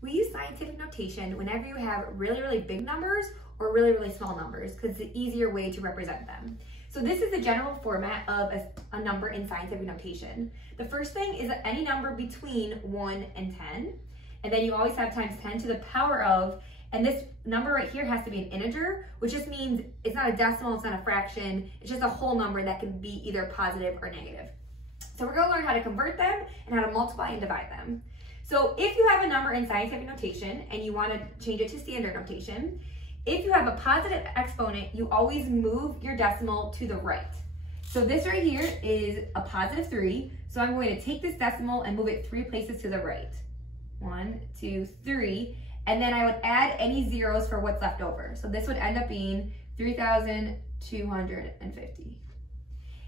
We use scientific notation whenever you have really, really big numbers or really, really small numbers because it's an easier way to represent them. So this is the general format of a number in scientific notation. The first thing is that any number between 1 and 10, and then you always have times 10 to the power of, and this number right here has to be an integer, which just means it's not a decimal, it's not a fraction, it's just a whole number that can be either positive or negative. So we're gonna learn how to convert them and how to multiply and divide them. So if you have a number in scientific notation and you wanna change it to standard notation, if you have a positive exponent, you always move your decimal to the right. So this right here is a positive 3, so I'm going to take this decimal and move it 3 places to the right. 1, 2, 3, and then I would add any zeros for what's left over. So this would end up being 3,250.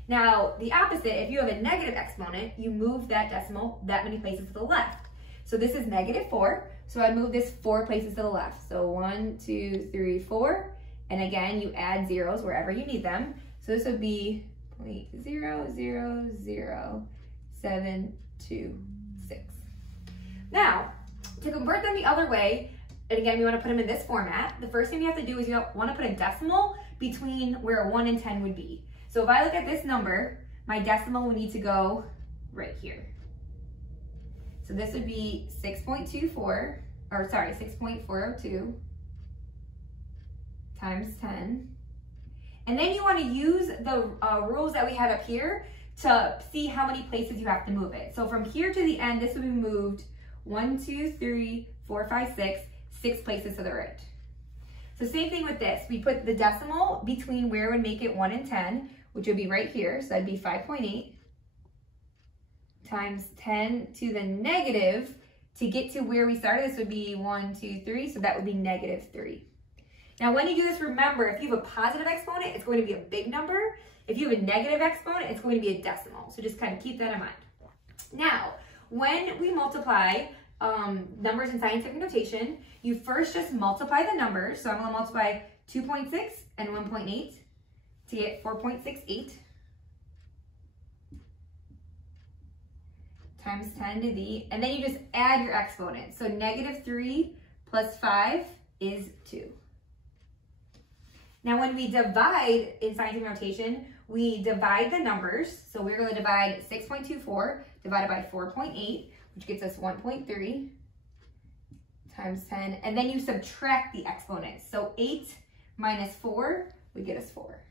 Now, the opposite, if you have a negative exponent, you move that decimal that many places to the left. So this is -4, so I move this 4 places to the left. So 1, 2, 3, 4, and again, you add zeros wherever you need them. So this would be 0.000726. Now, to convert them the other way, and again, we want to put them in this format, the first thing you have to do is you want to put a decimal between where 1 and 10 would be. So if I look at this number, my decimal would need to go right here. So this would be 6.402 times 10. And then you want to use the rules that we had up here to see how many places you have to move it. So from here to the end, this would be moved 1, 2, 3, 4, 5, 6 places to the right. So same thing with this. We put the decimal between where it would make it 1 and 10, which would be right here. So that'd be 5.8 times 10 to the negative. To get to where we started, this would be 1, 2, 3. So that would be -3. Now, when you do this, remember, if you have a positive exponent, it's going to be a big number. If you have a negative exponent, it's going to be a decimal. So just kind of keep that in mind. Now, when we multiply numbers in scientific notation, you first just multiply the numbers. So I'm going to multiply 2.6 and 1.8 to get 4.68 times 10 to the, and then you just add your exponents. So -3 plus 5 is 2. Now when we divide in scientific notation, we divide the numbers. So we're going to divide 6.24 divided by 4.8, which gets us 1.3 times 10. And then you subtract the exponents. So 8 minus 4 would get us 4.